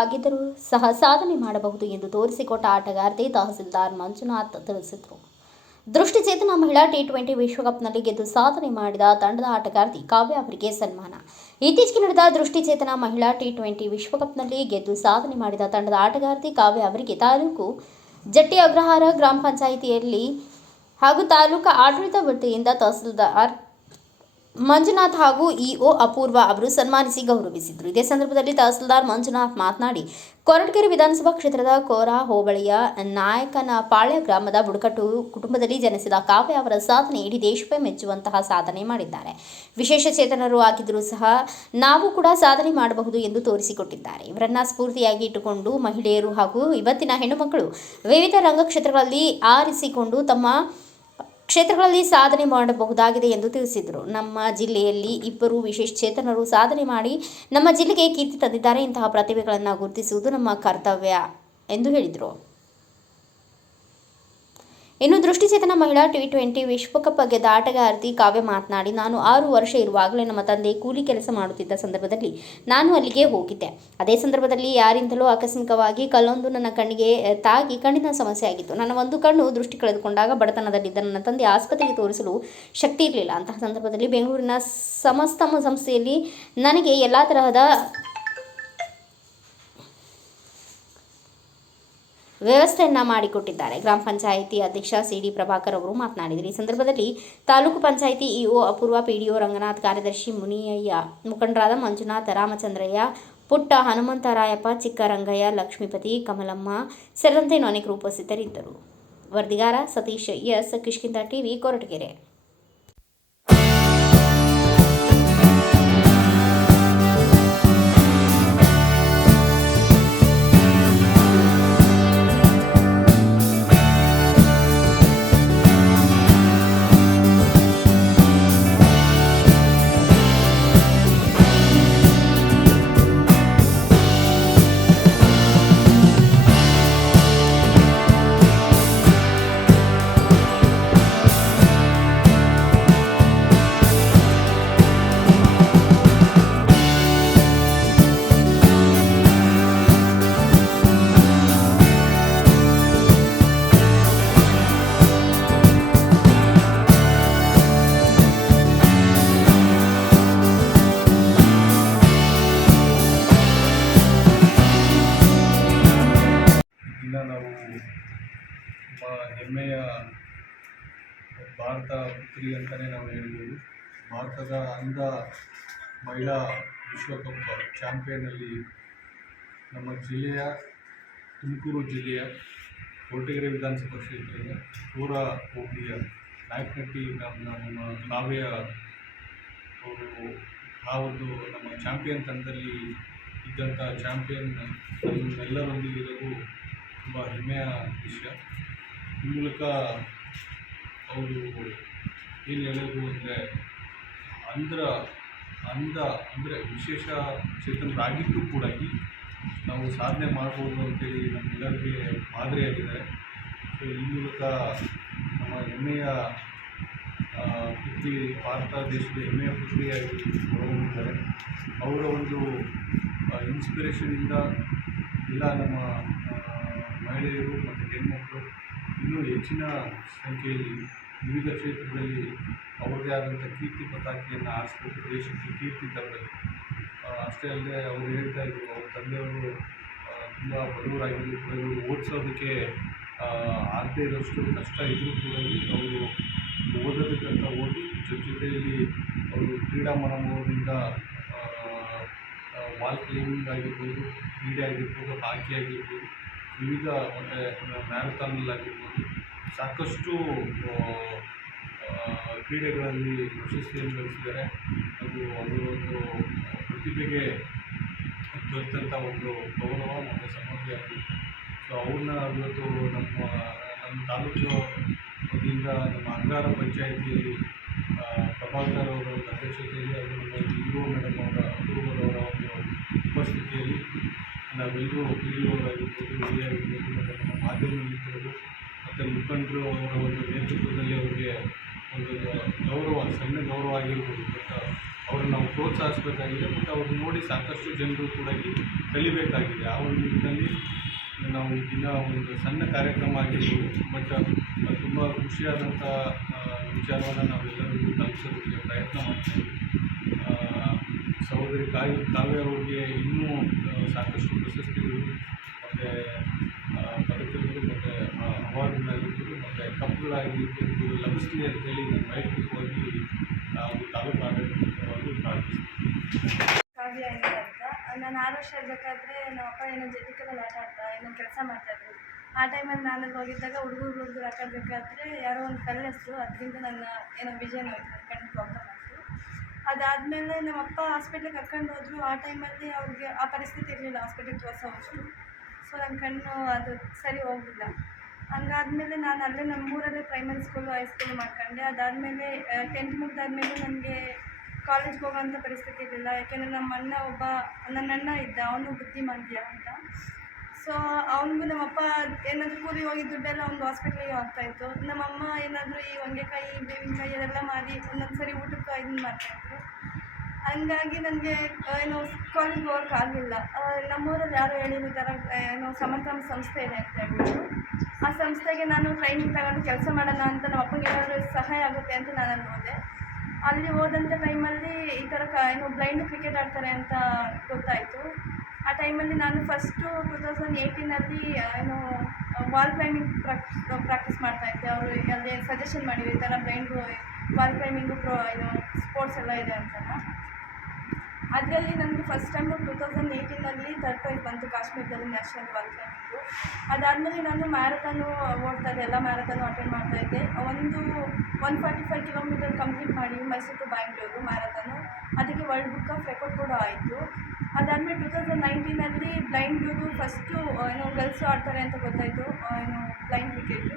ಆಗಿದ್ದರೂ ಸಹ ಸಾಧನೆ ಮಾಡಬಹುದು ಎಂದು ತೋರಿಸಿಕೊಟ್ಟ ಆಟಗಾರ್ತಿ ತಹಸೀಲ್ದಾರ್ ಮಂಜುನಾಥ್ ತಿಳಿಸಿದರು. ದೃಷ್ಟಿಚೇತನ ಮಹಿಳಾ ಟಿ20 ವಿಶ್ವಕಪ್ನಲ್ಲಿ ಗೆದ್ದು ಸಾಧನೆ ಮಾಡಿದ ತಂಡದ ಆಟಗಾರ್ತಿ ಕಾವ್ಯ ಅವರಿಗೆ ಸನ್ಮಾನ. ಇತ್ತೀಚೆಗೆ ನಡೆದ ದೃಷ್ಟಿಚೇತನ ಮಹಿಳಾ ಟಿ20 ವಿಶ್ವಕಪ್ನಲ್ಲಿ ಗೆದ್ದು ಸಾಧನೆ ಮಾಡಿದ ತಂಡದ ಆಟಗಾರ್ತಿ ಕಾವ್ಯ ಅವರಿಗೆ ತಾಲೂಕು ಜಟ್ಟಿ ಅಗ್ರಹಾರ ಗ್ರಾಮ ಪಂಚಾಯಿತಿಯಲ್ಲಿ ಹಾಗೂ ತಾಲೂಕು ಆಡಳಿತ ವತಿಯಿಂದ ತಹಸೀಲ್ದಾರ್ ಮಂಜುನಾಥ್ ಹಾಗೂ ಇಒ ಅಪೂರ್ವ ಅವರು ಸನ್ಮಾನಿಸಿ ಗೌರವಿಸಿದರು. ಇದೇ ಸಂದರ್ಭದಲ್ಲಿ ತಹಸೀಲ್ದಾರ್ ಮಂಜುನಾಥ್ ಮಾತನಾಡಿ, ಕೊರಟಗೆರೆ ವಿಧಾನಸಭಾ ಕ್ಷೇತ್ರದ ಕೋರಾ ಹೋಬಳಿಯ ನಾಯಕನಪಾಳ್ಯ ಗ್ರಾಮದ ಬುಡಕಟ್ಟು ಕುಟುಂಬದಲ್ಲಿ ಜನಿಸಿದ ಕಾವ್ಯ ಅವರ ಸಾಧನೆ ಇಡೀ ದೇಶವೇ ಮೆಚ್ಚುವಂತಹ ಸಾಧನೆ ಮಾಡಿದ್ದಾರೆ. ವಿಶೇಷ ಚೇತನರು ಆಗಿದ್ದರೂ ಸಹ ನಾವು ಕೂಡ ಸಾಧನೆ ಮಾಡಬಹುದು ಎಂದು ತೋರಿಸಿಕೊಟ್ಟಿದ್ದಾರೆ. ಇವರನ್ನ ಸ್ಫೂರ್ತಿಯಾಗಿ ಇಟ್ಟುಕೊಂಡು ಮಹಿಳೆಯರು ಹಾಗೂ ಇವತ್ತಿನ ಹೆಣ್ಣುಮಕ್ಕಳು ವಿವಿಧ ರಂಗಕ್ಷೇತ್ರಗಳಲ್ಲಿ ಆರಿಸಿಕೊಂಡು ತಮ್ಮ ಕ್ಷೇತ್ರಗಳಲ್ಲಿ ಸಾಧನೆ ಮಾಡಬಹುದಾಗಿದೆ ಎಂದು ತಿಳಿಸಿದರು. ನಮ್ಮ ಜಿಲ್ಲೆಯಲ್ಲಿ 2 ವಿಶೇಷ ಚೇತನರು ಸಾಧನೆ ಮಾಡಿ ನಮ್ಮ ಜಿಲ್ಲೆಗೆ ಕೀರ್ತಿ ತಂದಿದ್ದಾರೆ. ಇಂತಹ ಪ್ರತಿಭೆಗಳನ್ನು ಗುರುತಿಸುವುದು ನಮ್ಮ ಕರ್ತವ್ಯ ಎಂದು ಹೇಳಿದರು. ಇನ್ನು ದೃಷ್ಟಿಚೇತನ ಮಹಿಳಾ ಟಿ20 ವಿಶ್ವಕಪ್ ಗೆದ್ದ ಆಟಗಾರ್ತಿ ಕಾವ್ಯ ಮಾತನಾಡಿ, ನಾನು 6 ವರ್ಷ ಇರುವಾಗಲೇ ನಮ್ಮ ತಂದೆ ಕೂಲಿ ಕೆಲಸ ಮಾಡುತ್ತಿದ್ದ ಸಂದರ್ಭದಲ್ಲಿ ನಾನು ಅಲ್ಲಿಗೆ ಹೋಗಿದ್ದೆ. ಅದೇ ಸಂದರ್ಭದಲ್ಲಿ ಯಾರಿಂದಲೂ ಆಕಸ್ಮಿಕವಾಗಿ ಕಲ್ಲೊಂದು ನನ್ನ ಕಣ್ಣಿಗೆ ತಾಗಿ ಕಣ್ಣಿನ ಸಮಸ್ಯೆ ಆಗಿತ್ತು. ನನ್ನ ಒಂದು ಕಣ್ಣು ದೃಷ್ಟಿ ಕಳೆದುಕೊಂಡಾಗ ಬಡತನದಲ್ಲಿದ್ದ ನನ್ನ ತಂದೆ ಆಸ್ಪತ್ರೆಗೆ ತೋರಿಸಲು ಶಕ್ತಿ ಇರಲಿಲ್ಲ. ಅಂತಹ ಸಂದರ್ಭದಲ್ಲಿ ಬೆಂಗಳೂರಿನ ಸಮಸ್ತ ಸಂಸ್ಥೆಯಲ್ಲಿ ನನಗೆ ಎಲ್ಲ ತರಹದ ವ್ಯವಸ್ಥೆಯನ್ನು ಮಾಡಿಕೊಟ್ಟಿದ್ದಾರೆ. ಗ್ರಾಮ ಪಂಚಾಯಿತಿ ಅಧ್ಯಕ್ಷ ಸಿಡಿ ಪ್ರಭಾಕರ್ ಅವರು ಮಾತನಾಡಿದರು. ಈ ಸಂದರ್ಭದಲ್ಲಿ ತಾಲೂಕು ಪಂಚಾಯಿತಿ ಇಒ ಅಪೂರ್ವ, ಪಿಡಿಒ ರಂಗನಾಥ್, ಕಾರ್ಯದರ್ಶಿ ಮುನಿಯಯ್ಯ, ಮುಖಂಡರಾದ ಮಂಜುನಾಥ್, ರಾಮಚಂದ್ರಯ್ಯ, ಪುಟ್ಟ ಹನುಮಂತರಾಯಪ್ಪ, ಚಿಕ್ಕರಂಗಯ್ಯ, ಲಕ್ಷ್ಮೀಪತಿ, ಕಮಲಮ್ಮ ಸೇರಿದಂತೆ ಅನೇಕರು ಉಪಸ್ಥಿತರಿದ್ದರು. ವರದಿಗಾರ ಸತೀಶ್ ಎಸ್, ಕಿಷ್ಕಿಂಧ ಟಿವಿ, ಕೊರಟಗೆರೆ. ನಾವು ತುಂಬ ಹೆಮ್ಮೆಯ ಭಾರತ ಪುತ್ರಿ ಅಂತಲೇ ನಾವು ಹೇಳ್ಬೋದು. ಭಾರತದ ಅಂಧ ಮಹಿಳಾ ವಿಶ್ವಕಪ್ ಚಾಂಪಿಯನ್ನಲ್ಲಿ ನಮ್ಮ ಜಿಲ್ಲೆಯ ತುಮಕೂರು ಜಿಲ್ಲೆಯ ಕೊರಟಗೆರೆ ವಿಧಾನಸಭಾ ಕ್ಷೇತ್ರದ ಕೋರಾ ಹೋಬಳಿಯ ನಾಯಕನಹಟ್ಟಿ ಗ್ರಾಮದ ನಮ್ಮ ಕಾವ್ಯ ಅವರು ಆ ಒಂದು ನಮ್ಮ ಚಾಂಪಿಯನ್ ತಂಡದಲ್ಲಿ ಇದ್ದಂಥ ಚಾಂಪಿಯನ್ ನಮ್ಮೆಲ್ಲರೊಂದಿಗೆ ಇರೋದು ತುಂಬ ಹೆಮ್ಮೆಯ ವಿಷಯ. ಈ ಮೂಲಕ ಅವರು ಏನು ಹೇಳೋದು ಅಂದರೆ ಅಂಧ ಅಂದರೆ ವಿಶೇಷ ಚೇತನರಾಗಿದ್ದು ಕೂಡ ನಾವು ಸಾಧನೆ ಮಾಡ್ಬೋದು ಅಂತೇಳಿ ನಮ್ಮೆಲ್ಲರಿಗೆ ಮಾದರಿಯಾಗಿದ್ದಾರೆ. ಸೊ ಈ ಮೂಲಕ ನಮ್ಮ ಹೆಮ್ಮೆಯ ಪುತ್ರಿ, ಭಾರತ ದೇಶದ ಹೆಮ್ಮೆಯ ಪುತ್ರಿಯಾಗಿ ಹೊರಹೊಮ್ಮಿದ್ದಾರೆ. ಅವರ ಒಂದು ಇನ್ಸ್ಪಿರೇಷನಿಂದ ಎಲ್ಲ ನಮ್ಮ ಮಹಿಳೆಯರು ಮತ್ತು ಹೆಣ್ಮಕ್ಕಳು ಇನ್ನೂ ಹೆಚ್ಚಿನ ಸಂಖ್ಯೆಯಲ್ಲಿ ವಿವಿಧ ಕ್ಷೇತ್ರದಲ್ಲಿ ಅವರದೇ ಆದಂಥ ಕೀರ್ತಿ ಪತಾಕೆಯನ್ನು ಹಾರಿಸ್ಬೇಕು, ದೇಶಕ್ಕೆ ಕೀರ್ತಿ ತರಬೇಕು. ಅಷ್ಟೇ ಅಲ್ಲದೆ ಅವರು ಹೇಳ್ತಾಯಿದ್ರು, ಅವ್ರ ತಂದೆಯವರು ತುಂಬ ಬಡವರಾಗಿದ್ದು ಕೂಡ ಇವರು ಓದಿಸೋದಕ್ಕೆ ಆಗದೇ ಇರೋಷ್ಟು ಕಷ್ಟ ಇದ್ದರೂ ಕೂಡ ಅವರು ಓದೋದಕ್ಕಂತ ಓದಿ ಜೊತೆಯಲ್ಲಿ ಅವರು ಕ್ರೀಡಾ ಮನೋಭಾವದಿಂದ ವಾಲ್ ಕ್ಲೈಂಬಿಂಗ್ ಆಗಿರ್ಬೋದು, ಕ್ರೀಡೆ ಆಗಿರ್ಬೋದು, ಹಾಕಿ ಆಗಿರ್ಬೋದು, ವಿವಿಧ ಮತ್ತು ಮ್ಯಾರಥಾನಲ್ಲಾಗಿರ್ಬೋದು ಸಾಕಷ್ಟು ಕ್ರೀಡೆಗಳಲ್ಲಿ ಪ್ರಶಸ್ತಿಯನ್ನು ಗಳಿಸಿದ್ದಾರೆ. ಅದು ಅವರ ಒಂದು ಪ್ರತಿಭೆಗೆ ದೊರೆತಂಥ ಒಂದು ಗೌರವ ಮತ್ತು ಸಮ್ಮತಿಯಾಗಿದೆ. ಸೊ ಅವ್ರನ್ನ ಇವತ್ತು ನಮ್ಮ ತಾಲೂಕು ವತಿಯಿಂದ ನಮ್ಮ ಅಗ್ರಹಾರ ಪಂಚಾಯಿತಿಯಲ್ಲಿ ಪ್ರಭಾಕರ್ ಅವರ ಒಂದು ಅಧ್ಯಕ್ಷತೆಯಲ್ಲಿ ಹಾಗೂ ನಮ್ಮ ಇಒ ಮೇಡಮ್ ಅವರ ಅಪೂರ್ವರವರ ಒಂದು ಉಪಸ್ಥಿತಿಯಲ್ಲಿ ನಾವೆಲ್ಲರೂ ಪಿಡಿಒರಾಗಿರ್ಬೋದು, ಹಿರಿಯ ಆಗಿರ್ಬೋದು ಮತ್ತು ನಮ್ಮ ಮಾಧ್ಯಮ ಮಿತ್ರರು ಮತ್ತು ಮುಖಂಡರು ಅವರ ಒಂದು ನೇತೃತ್ವದಲ್ಲಿ ಅವರಿಗೆ ಒಂದು ಗೌರವ, ಸಣ್ಣ ಗೌರವ ಆಗಿರ್ಬೋದು, ಬಟ್ ಅವ್ರನ್ನ ನಾವು ಪ್ರೋತ್ಸಾಹಿಸಬೇಕಾಗಿದೆ ಮತ್ತು ಅವ್ರನ್ನ ನೋಡಿ ಸಾಕಷ್ಟು ಜನರು ಕೂಡ ಕಲಿಬೇಕಾಗಿದೆ. ಆ ಒಂದು ನಿಟ್ಟಿನಲ್ಲಿ ನಾವು ಈ ದಿನ ಒಂದು ಸಣ್ಣ ಕಾರ್ಯಕ್ರಮ ಆಗಿರ್ಬೋದು, ಬಟ್ ತುಂಬ ಖುಷಿಯಾದಂಥ ವಿಚಾರವನ್ನು ನಾವೆಲ್ಲರಿಗೂ ತಲುಪಿಸೋದಕ್ಕೆ ಪ್ರಯತ್ನ ಮಾಡ್ತೀವಿ. ಸಹೋದರಿ ಕಾವ್ಯ ಅವ್ರಿಗೆ ಇನ್ನೂ ಸಾಕಷ್ಟು ಪ್ರಶಸ್ತಿಗಳು ಮತ್ತು ಪದಕಗಳು ಮತ್ತು ಅವಾರ್ಡ್ಗಳಾಗಿರ್ಬೋದು ಮತ್ತು ಕಪ್ಗಳಾಗಿರ್ಬೋದು ಲಭಿಸಲಿ ಅಂತೇಳಿ ನಾನು ವೈಯಕ್ತಿಕವಾಗಿ ನಾವು ತಾಲೂಕು ಆಡಳಿತವಾಗಿ ಪ್ರಾರ್ಥಿಸ್ತೀನಿ. ಕಾವ್ಯ ಅಂತ. ನಾನು 6 ವರ್ಷ ಇರಬೇಕಾದ್ರೆ ನಮ್ಮ ಅಪ್ಪ ಏನೋ ಜೆಟಿಕಲಲ್ಲಿ ಆಟ ಆಡ್ತಾ ಏನೋ ಕೆಲಸ ಮಾಡ್ತಾಯಿದ್ರು. ಆ ಟೈಮಲ್ಲಿ ನಾನು ಹೋಗಿದ್ದಾಗ ಹುಡುಗರು ಆಟ ಆಡಬೇಕಾದ್ರೆ ಯಾರೋ ಒಂದು ಕಲ್ಲು ಹೆಸರು, ಅದರಿಂದ ನನ್ನ ಏನೋ ವಿಷನ್ ಹೋಯ್ತು, ನನ್ನ ಕಣ್ಣು ಪ್ರಾಬ್ಲಮ್ ಆಯಿತು. ಅದಾದಮೇಲೆ ನಮ್ಮ ಅಪ್ಪ ಹಾಸ್ಪಿಟ್ಲಿಗೆ ಕರ್ಕೊಂಡು ಹೋದರು. ಆ ಟೈಮಲ್ಲಿ ಅವ್ರಿಗೆ ಆ ಪರಿಸ್ಥಿತಿ ಇರಲಿಲ್ಲ ಹಾಸ್ಪಿಟ್ಲಿಗೆ ತೋರಿಸೋಷ್ಟು. ಸೊ ನನ್ನ ಕಣ್ಣು ಅದು ಸರಿ ಹೋಗಲಿಲ್ಲ. ಹಂಗಾದ್ಮೇಲೆ ನಾನು ಅಲ್ಲೇ ನಮ್ಮೂರಲ್ಲೇ ಪ್ರೈಮರಿ ಸ್ಕೂಲು ಹೈಸ್ಕೂಲು ಮಾಡ್ಕೊಂಡೆ. ಅದಾದಮೇಲೆ 10th ಮುಗಿದಾದ್ಮೇಲೆ ನನಗೆ ಕಾಲೇಜ್ಗೆ ಹೋಗೋಂಥ ಪರಿಸ್ಥಿತಿ ಇರಲಿಲ್ಲ. ಯಾಕೆಂದರೆ ನನ್ನ ಅಣ್ಣ ಇದ್ದ, ಅವನು ಬುದ್ಧಿಮಾಂದ್ಯ ಅಂತ. ಸೊ ಅವನಿಗೂ ನಮ್ಮಪ್ಪ ಏನಾದರೂ ಕೂಲಿ ಹೋಗಿ ದುಡ್ಡೆಲ್ಲ ಒಂದು ಹಾಸ್ಪಿಟ್ಲಿಗೆ ಆಗ್ತಾಯಿತ್ತು. ನಮ್ಮಮ್ಮ ಏನಾದರೂ ಈ ಹೊಂಗೆಕಾಯಿ ಬೇವಿನಕಾಯಿ ಅದೆಲ್ಲ ಮಾರಿ ಒಂದೊಂದು ಸರಿ ಊಟಕ್ಕೆ ಇದನ್ನು ಮಾಡ್ತಾಯಿದ್ರು. ಹಂಗಾಗಿ ನನಗೆ ಏನೋ ಕಾಲೇಜ್ಗೆ ಹೋಗೋಕ್ಕಾಗಲಿಲ್ಲ. ನಮ್ಮೂರಲ್ಲಿ ಯಾರೋ ಹೇಳಿದ್ರು ಈ ಥರ ಏನೋ ಸಮರ್ಥನ ಸಂಸ್ಥೆ ಇದೆ ಅಂತ ಹೇಳ್ಬಿಟ್ಟು, ಆ ಸಂಸ್ಥೆಗೆ ನಾನು ಟ್ರೈನಿಂಗ್ ತಗೊಂಡು ಕೆಲಸ ಮಾಡೋಣ ಅಂತ ನಮ್ಮ ಅಪ್ಪಂಗೆ ಏನಾದರೂ ಸಹಾಯ ಆಗುತ್ತೆ ಅಂತ ನಾನು ಅಲ್ಲಿ ಹೋದೆ. ಅಲ್ಲಿ ಹೋದಂಥ ಟೈಮಲ್ಲಿ ಈ ಥರ ಏನೋ ಬ್ಲೈಂಡ್ ಕ್ರಿಕೆಟ್ ಆಡ್ತಾರೆ ಅಂತ ಗೊತ್ತಾಯಿತು. ಆ ಟೈಮಲ್ಲಿ ನಾನು ಫಸ್ಟು 2018 ಏನೋ ವಾಲ್ ಕ್ಲೈಂಬಿಂಗ್ ಪ್ರಾಕ್ಟೀಸ್ ಮಾಡ್ತಾಯಿದ್ದೆ. ಅವರು ಅಲ್ಲಿ ಸಜೆಷನ್ ಮಾಡಿದ್ರು ಈ ಥರ ಬ್ಲೈಂಡು ವಾಲ್ ಕ್ಲೈಂಬಿಂಗು ಏನೋ ಸ್ಪೋರ್ಟ್ಸ್ ಎಲ್ಲ ಇದೆ ಅಂತ. ಅದರಲ್ಲಿ ನನಗೆ ಫಸ್ಟ್ ಟೈಮು 2018 ಥರ್ಡ್ ಪ್ರೈಸ್ ಬಂತು ಕಾಶ್ಮೀರದಲ್ಲಿ ನ್ಯಾಷನಲ್ ವಾಲ್ ಕ್ಲೈಂಬಿಂಗು. ಅದಾದಮೇಲೆ ನಾನು ಮ್ಯಾರಥಾನು ಓಡ್ತಾಯಿದ್ದೆ, ಎಲ್ಲ ಮ್ಯಾರಥಾನು ಅಟೆಂಡ್ ಮಾಡ್ತಾಯಿದ್ದೆ. 145 ಕಿಲೋಮೀಟರ್ ಕಂಪ್ಲೀಟ್ ಮಾಡಿ ಮೈಸೂರು ಟು ಬ್ಯಾಂಗ್ಳೂರು ಮ್ಯಾರಥಾನು, ಅದಕ್ಕೆ ವರ್ಲ್ಡ್ ಬುಕ್ ಆಫ್ ರೆಕಾರ್ಡ್ ಕೂಡ ಆಯಿತು. ಅದಾದಮೇಲೆ 2019 ಬ್ಲೈಂಡ್ದು ಫಸ್ಟು ಏನೋ ಗರ್ಲ್ಸು ಆಡ್ತಾರೆ ಅಂತ ಗೊತ್ತಾಯಿತು, ಏನೋ ಬ್ಲೈಂಡ್ ಕ್ರಿಕೆಟು.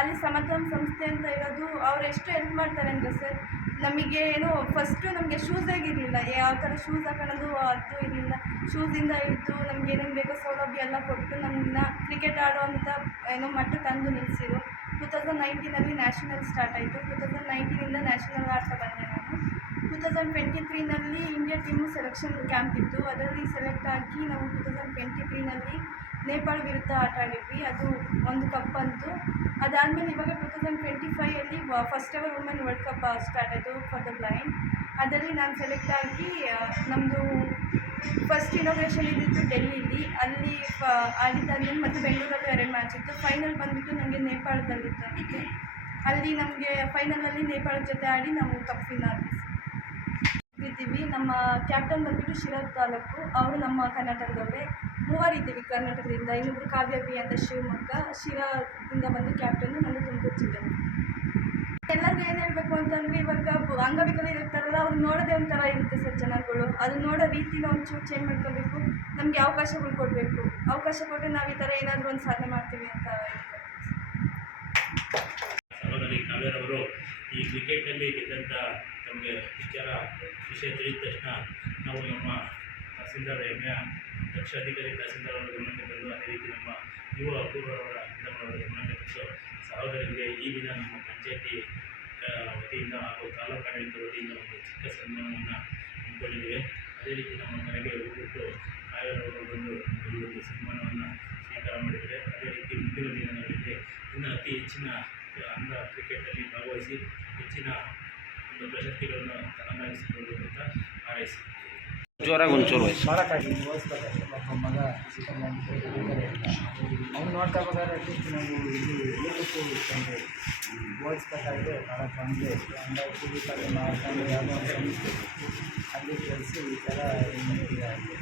ಅಲ್ಲಿ ಸಮರ್ಥನ ಸಂಸ್ಥೆ ಅಂತ ಇರೋದು, ಅವ್ರು ಎಷ್ಟು ಹೆಲ್ಪ್ ಮಾಡ್ತಾರೆ ಅಂದರೆ ಸರ್, ನಮಗೆ ಏನೋ ಫಸ್ಟು ನಮಗೆ ಶೂಸಾಗಿರಲಿಲ್ಲ, ಯಾವ ಥರ ಶೂಸ್ ಹಾಕೊಳ್ಳೋದು ಅದು ಇರಲಿಲ್ಲ. ಶೂಸಿಂದ ಹಿಡಿದು ನಮ್ಗೆ ಏನೇನು ಬೇಕೋ ಸೌಲಭ್ಯ ಎಲ್ಲ ಕೊಟ್ಟು ನಮ್ಮನ್ನ ಕ್ರಿಕೆಟ್ ಆಡೋ ಅಂಥ ಏನೋ ಮಟ್ಟ ತಂದು ನಿಲ್ಲಿಸಿರು. 2019 ನ್ಯಾಷನಲ್ ಸ್ಟಾರ್ಟ್ ಆಯಿತು. 2019 ನ್ಯಾಷನಲ್ ಆಡ್ತಾ ಬಂದೆ ನಾನು. 2023 ಇಂಡಿಯಾ ಟೀಮು ಸೆಲೆಕ್ಷನ್ ಕ್ಯಾಂಪ್ ಇತ್ತು, ಅದರಲ್ಲಿ ಸೆಲೆಕ್ಟ್ ಆಗಿ ನಾವು 2023 ನೇಪಾಳ ವಿರುದ್ಧ ಆಟ ಆಡಿದ್ವಿ. ಅದು ಒಂದು ಕಪ್ ಅಂತು. ಅದಾದಮೇಲೆ ಇವಾಗ 2025 first ever women world cup start ಆಯಿತು ಫಾರ್ ದ ಬ್ಲೈಂಡ್. ಅದರಲ್ಲಿ ನಾನು ಸೆಲೆಕ್ಟ್ ಆಗಿ ನಮ್ಮದು ಫಸ್ಟ್ ಇನಾಗ್ರೇಷನ್ ಇದ್ದಿದ್ದು ಡೆಲ್ಲಿಲಿ, ಅಲ್ಲಿ ಆಡಿದ್ದಾದ್ಮೇಲೆ ಮತ್ತು ಬೆಂಗಳೂರಲ್ಲಿ 2 ಮ್ಯಾಚ್ ಇತ್ತು. ಫೈನಲ್ ಬಂದುಬಿಟ್ಟು ನನಗೆ ನೇಪಾಳದಲ್ಲಿತ್ತು. ಅದಕ್ಕೆ ಅಲ್ಲಿ ನಮಗೆ ಫೈನಲಲ್ಲಿ ನೇಪಾಳದ ಜೊತೆ ಆಡಿ ನಾವು ಕಪ್ ವಿನ್ ಇದ್ದೀವಿ. ನಮ್ಮ ಕ್ಯಾಪ್ಟನ್ ಬಂದುಬಿಟ್ಟು ಶಿರಾ ತಾಲೂಕು, ಅವರು ನಮ್ಮ ಕರ್ನಾಟಕದವರೇ. 3 ಇದ್ದೀವಿ ಕರ್ನಾಟಕದಿಂದ. ಇನ್ನೊಬ್ಬರು ಕಾವ್ಯ ಬಿ ಅಂತ ಶಿವಮೊಗ್ಗ, ಶಿರಾದಿಂದ ಬಂದು ಕ್ಯಾಪ್ಟನ್ನು, ನಂದು ತುಮಕೂರು ಜಿಲ್ಲೆ. ಎಲ್ಲರಿಗೂ ಏನು ಹೇಳಬೇಕು ಅಂತಂದರೆ, ಇವಾಗ ಅಂಗವಿಕಲರು ಇರ್ತಾರಲ್ಲ, ಅವ್ರು ನೋಡೋದೇ ಒಂಥರ ಇರುತ್ತೆ ಸರ್ ಜನಗಳು. ಅದನ್ನ ನೋಡೋ ರೀತಿನ ಒಂಚೂರು ಚೇಂಜ್ ಮಾಡ್ಕೋಬೇಕು. ನಮಗೆ ಅವಕಾಶಗಳು ಕೊಡಬೇಕು. ಅವಕಾಶ ಕೊಟ್ಟರೆ ನಾವು ಈ ಥರ ಏನಾದರೂ ಒಂದು ಸಾಧನೆ ಮಾಡ್ತೀವಿ ಅಂತ ಸಹೋದರಿ ಕಾವ್ಯರವರು ಈ ಕ್ರಿಕೆಟ್ನಲ್ಲಿ ಗೆದ್ದಂಥ ತಮಗೆ ವಿಷಯ ತಿಳಿದ ತಕ್ಷಣ ನಾವು ನಮ್ಮ ತಹಸೀಲ್ದಾರ್ ಹೆಮ್ಮೆಯ ದಕ್ಷ ಅಧಿಕಾರಿ ತಹಸೀಲ್ದಾರ್ ಅವರ ಗಮನಕ್ಕೆ ತಂದು, ಅದೇ ರೀತಿ ನಮ್ಮ ಯುವ ಅಪೂರ್ವರವರ ಗಮನಕ್ಕೆ ತಂದು ಸಹೋದರಿಗೆ ಈ ದಿನ ನಮ್ಮ ಪಂಚಾಯತಿ ವತಿಯಿಂದ ಹಾಗೂ ತಾಲೂಕು ಆಡಳಿತ ವತಿಯಿಂದ ಒಂದು ಚಿಕ್ಕ ಸನ್ಮಾನವನ್ನು ಹಮ್ಮಿಕೊಂಡಿದ್ದೇವೆ. ಅದೇ ರೀತಿ ನಮ್ಮ ಮನೆಗೆ ಹೋಗ್ಬಿಟ್ಟು ಕಾವ್ಯರವರು ಬಂದು ಈ ಒಂದು ಸನ್ಮಾನವನ್ನು ಸ್ವೀಕಾರ ಮಾಡಿದರೆ, ಅದೇ ರೀತಿ ಮುಂದಿನ ದಿನಗಳಲ್ಲಿ ಇನ್ನು ಅತಿ ಹೆಚ್ಚಿನ ಕ್ರಿಕೆಟಲ್ಲಿ ಭಾಗವಹಿಸಿ ಹೆಚ್ಚಿನ ಒಂದು ಪ್ರಶಸ್ತಿಗಳನ್ನು ತನ್ನದಾಗಿಸಿಕೊಳ್ಳಬೇಕು ಅಂತ ಹಾರೈಸಿ ಜೋರಾಗಿ ಒಂಚೂರು ವಯಸ್ಸು ಮಾಡೋಕ್ಕಾಗಿ ಓದಿಸ್ಬೇಕಾದ್ರೆ ಒಬ್ಬ ಮಗ ಅವ್ನು ನೋಡ್ಕೋಬೇಕಾದ್ರೆ ಅಟ್ಲೀಸ್ಟ್ ನಾವು ಇದು ಯೂಟ್ಯೂಬ್ ತಂದು ಓದಿಸ್ಬೇಕಾದ್ರೆ ಮಾಡೋಕ್ಕೆ ಹಂಗೆ ಹಂಗಾಗಿ ಮಾಡ್ಕೊಂಡು ಯಾವುದೋ ಒಂದು ಸಂಸ್ಥೆ ಅಲ್ಲಿ ಕಳಿಸಿ ಈ ಥರ ಇದಾಗಿದೆ.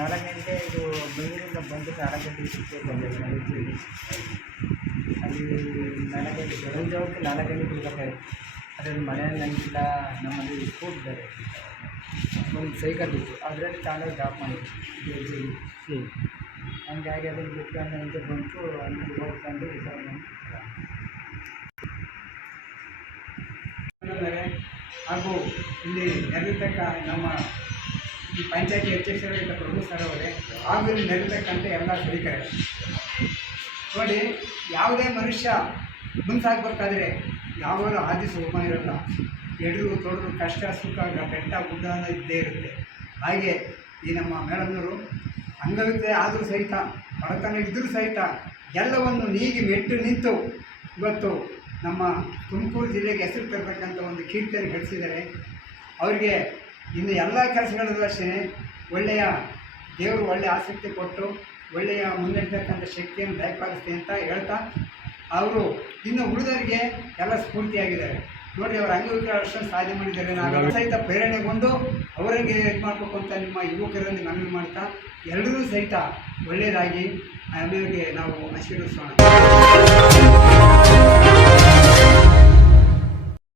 4 ಗಂಟೆ ಇದು ಬೆಂಗಳೂರಿಂದ ಬಂದು 4 ಗಂಟೆಗೆ ಸಿಕ್ಕೇ ಬಂದಿದೆ ಅಲ್ಲಿ 4 ಗಂಟೆ ಬೆಳಗಿನ ಜಾವಕ್ಕೆ 4 ಗಂಟೆಗೆ ಬಿಡಬೇಕಾಗಿತ್ತು. ಅದರಲ್ಲಿ ಮಳೆ ನಂಗಿಲ್ಲ, ನಮ್ಮಲ್ಲಿ ಸ್ಕೂಟ್ ಬೇರೆ ಒಂದು ಸೈಕಲ್ ಇತ್ತು, ಅದರಲ್ಲಿ ತಾನೇ ಡ್ರಾಪ್ ಮಾಡಿದ್ವಿ. ಹಂಗಾಗಿ ಅದನ್ನು ಬಿಟ್ಕೊಂಡು ಹಿಂದೆ ಬಂತು, ಅಲ್ಲಿ ಹೋಗ್ಕೊಂಡು ಹಾಗೂ ಇಲ್ಲಿ ನೆರವೇರ್ತಕ್ಕ ನಮ್ಮ ಈ ಪಂಚಾಯತಿ ಅಧ್ಯಕ್ಷರಾಗಿದ್ದ ಪ್ರಭು ಸರ್ ಅವರೇ, ಹಾಗೂ ಇಲ್ಲಿ ನೆರವೇರ್ತಕ್ಕಂಥ ಎಲ್ಲ ಸೈನಿಕರೇ ನೋಡಿ, ಯಾವುದೇ ಮನುಷ್ಯ ಮುಂದೆ ಸಾಗಬೇಕಾದ್ರೆ ಯಾವಾಗಲೂ ಆದಿ ಸೋಮ ಇರಲ್ಲ. ಎಡರು ತೊಡರು ಕಷ್ಟ ಸುಖ ಬೆಟ್ಟ ಗುಡ್ಡ ಅನ್ನೋದು ಇದ್ದೇ ಇರುತ್ತೆ. ಹಾಗೆ ಈ ನಮ್ಮ ಮೇಡಮ್ನವರು ಅಂಗವಿಕಲ ಆದರೂ ಸಹಿತ ಬಡತನ ಇದ್ದರೂ ಸಹಿತ ಎಲ್ಲವನ್ನು ನೀಗಿ ಮೆಟ್ಟು ನಿಂತು ಇವತ್ತು ನಮ್ಮ ತುಮಕೂರು ಜಿಲ್ಲೆಗೆ ಹೆಸರು ತರತಕ್ಕಂಥ ಒಂದು ಕೀರ್ತನೆ ಗಳಿಸಿದ್ದಾರೆ. ಅವರಿಗೆ ಇನ್ನು ಎಲ್ಲ ಕೆಲಸಗಳಲ್ಲೂ ಅಷ್ಟೇ ಒಳ್ಳೆಯ ದೇವರು ಒಳ್ಳೆಯ ಆಸಕ್ತಿ ಕೊಟ್ಟು ಒಳ್ಳೆಯ ಮುನ್ನಡೆತಕ್ಕಂಥ ಶಕ್ತಿಯನ್ನು ದಯಪಾಲಿಸ್ತೆ ಅಂತ ಹೇಳ್ತಾ ಅವರು ಇನ್ನು ಉಳಿದವರಿಗೆ ಎಲ್ಲ ಸ್ಫೂರ್ತಿಯಾಗಿದ್ದಾರೆ. ನೋಡಿ, ಅವರ ಅಂಗವಿಕಲ ಅಷ್ಟೊಂದು ಸಾಧನೆ ಮಾಡಿದ್ದಾರೆ. ನಾವು ಸಹಿತ ಪ್ರೇರಣೆಗೊಂಡು ಅವರಿಗೆ ಇದು ಮಾಡಬೇಕು ಅಂತ ನಿಮ್ಮ ಯುವಕರಲ್ಲಿ ಮನವಿ ಮಾಡ್ತಾ ಎಲ್ಲರೂ ಸಹಿತ ಒಳ್ಳೆಯದಾಗಿ ಆಮೇಲೆ ನಾವು ಆಶೀರ್ವದಿಸೋಣ.